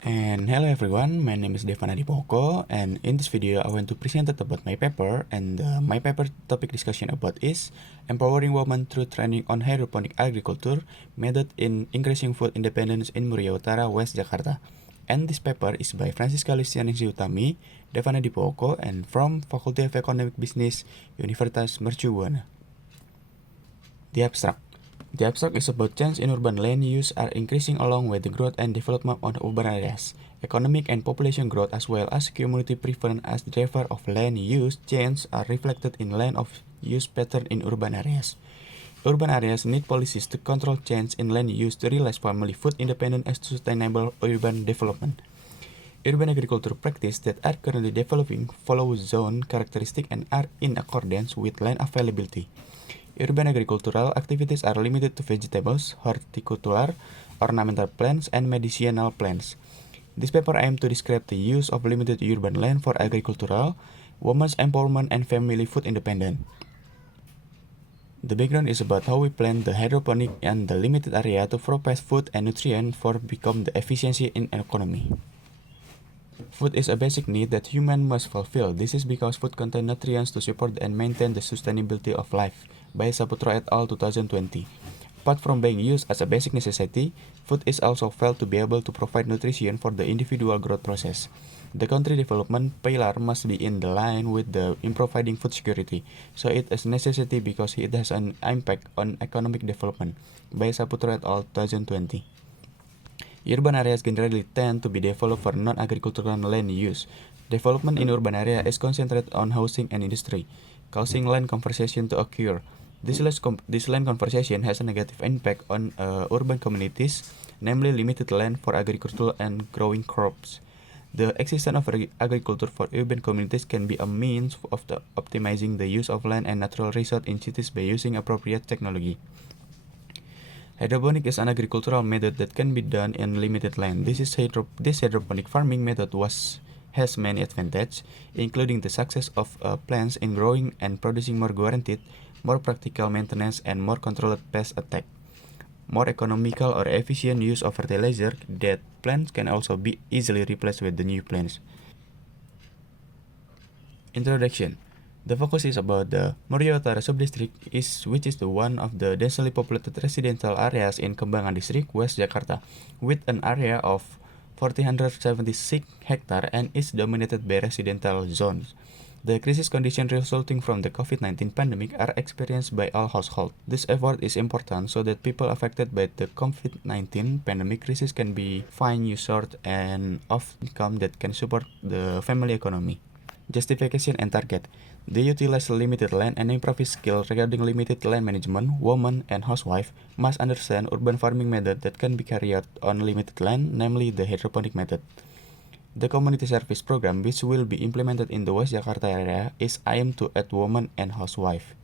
And hello everyone, my name is Devana Dipoko, and in this video I want to present about my paper, and my paper topic discussion about is empowering women through training on hydroponic agriculture method in increasing food independence in Muria Utara, West Jakarta. And this paper is by Francisca Lucianingsi Utami, Devana Dipoko, and from Faculty of Economic Business, Universitas Mercu Buana. The abstract. The abstract is about change in urban land use are increasing along with the growth and development of urban areas. Economic and population growth as well as community preference as the driver of land use change are reflected in land of use pattern in urban areas. Urban areas need policies to control change in land use to realize family food independent and sustainable urban development. Urban agriculture practices that are currently developing follow zone characteristics and are in accordance with land availability. Urban agricultural activities are limited to vegetables, horticultural, ornamental plants, and medicinal plants. This paper aims to describe the use of limited urban land for agricultural, women's empowerment, and family food independence. The background is about how we plan the hydroponic and the limited area to provide food and nutrients for become the efficiency in an economy. Food is a basic need that humans must fulfill. This is because food contains nutrients to support and maintain the sustainability of life, by Saputra et al. 2020. Apart from being used as a basic necessity, food is also felt to be able to provide nutrition for the individual growth process. The country development pillar must be in the line with the in providing food security, so it is a necessity because it has an impact on economic development, by Saputra et al. 2020. Urban areas generally tend to be developed for non-agricultural land use. Development in urban area is concentrated on housing and industry, causing land conversion to occur. This land conversion has a negative impact on urban communities, namely limited land for agriculture and growing crops. The existence of agriculture for urban communities can be a means of optimizing the use of land and natural resources in cities by using appropriate technology. Hydroponic is an agricultural method that can be done in limited land. This hydroponic farming method has many advantages, including the success of plants in growing and producing more guaranteed, more practical maintenance, and more controlled pest attack. More economical or efficient use of fertilizer that plants can also be easily replaced with the new plants. Introduction. The focus is about the Muria Utara subdistrict, which is the one of the densely populated residential areas in Kembangan District, West Jakarta, with an area of 476 hectares and is dominated by residential zones. The crisis conditions resulting from the COVID-19 pandemic are experienced by all households. This effort is important so that people affected by the COVID-19 pandemic crisis can be find new source and of income that can support the family economy. Justification and target. They utilize limited land and improve skill regarding limited land management. Women and housewife must understand urban farming method that can be carried out on limited land, namely the hydroponic method. The community service program, which will be implemented in the West Jakarta area, is aimed to aid women and housewife.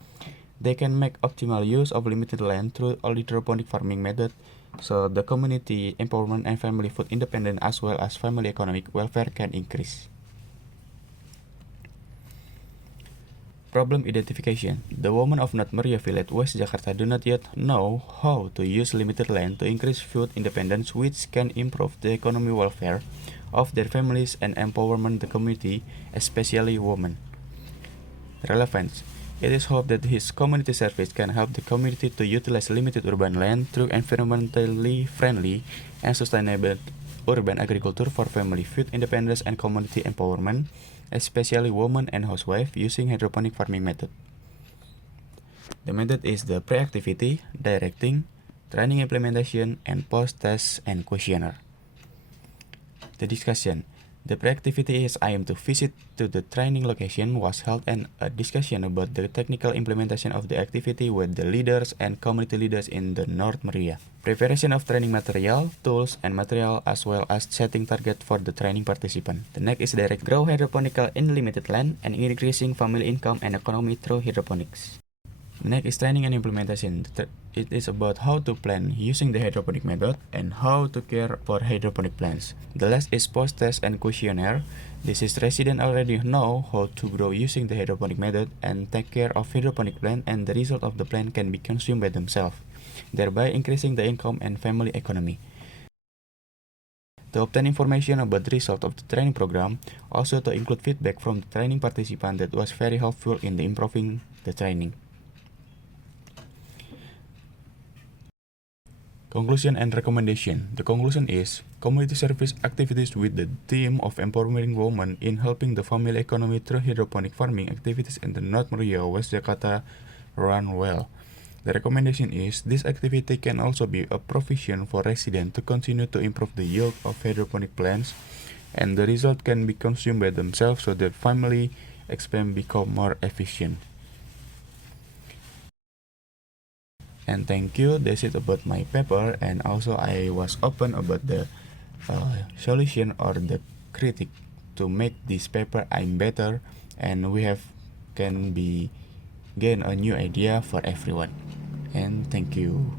They can make optimal use of limited land through hydroponic farming method, so the community empowerment and family food independence as well as family economic welfare can increase. Problem identification. The women of North Muria Village, West Jakarta do not yet know how to use limited land to increase food independence, which can improve the economic welfare of their families and empowerment the community, especially women. Relevance. It is hoped that his community service can help the community to utilize limited urban land through environmentally friendly and sustainable urban agriculture for family food independence and community empowerment, especially women and housewives using hydroponic farming method. The method is the pre-activity, directing, training implementation, and post-test and questionnaire. The discussion. The pre-activity is aimed to visit to the training location was held and a discussion about the technical implementation of the activity with the leaders and community leaders in the North Maria. Preparation of training material, tools, and material as well as setting target for the training participant. The next is direct grow hydroponical in limited land and increasing family income and economy through hydroponics. Next is training and implementation. It is about how to plant using the hydroponic method and how to care for hydroponic plants. The last is post-test and questionnaire. This is residents already know how to grow using the hydroponic method and take care of hydroponic plant, and the result of the plant can be consumed by themselves, thereby increasing the income and family economy. To obtain information about the result of the training program, also to include feedback from the training participant that was very helpful in the improving the training. Conclusion and recommendation. The conclusion is community service activities with the theme of empowering women in helping the family economy through hydroponic farming activities in the North Meriah, West Jakarta run well. The recommendation is this activity can also be a provision for residents to continue to improve the yield of hydroponic plants, and the result can be consumed by themselves so that family expense become more efficient. And thank you, that's it about my paper, and also I was open about the solution or the critic to make this paper I'm better, and we have can be gain a new idea for everyone. And thank you.